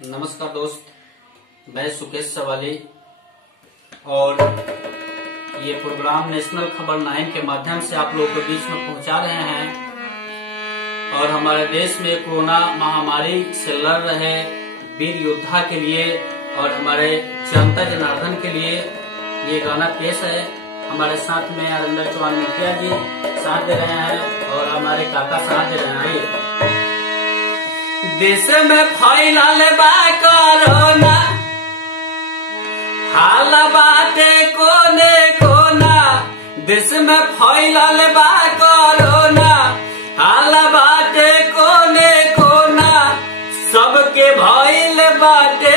नमस्कार दोस्त, मैं सुकेश सवाली और ये प्रोग्राम नेशनल खबर 9 के माध्यम से आप लोगों के बीच में पहुंचा रहे हैं। और हमारे देश में कोरोना महामारी से लड़ रहे वीर योद्धा के लिए और हमारे जनता जनार्दन के लिए ये गाना पेश है। हमारे साथ में अरिंदर चौहान मुखिया जी साथ दे रहे हैं और हमारे काका साथ दे रहे हैं। देश में फैलल बा कोरोना, हाल बाटे कोने कोना। देश में फैलल बा कोरोना, हाल बाटे कोने कोना। सबके भइल बाटे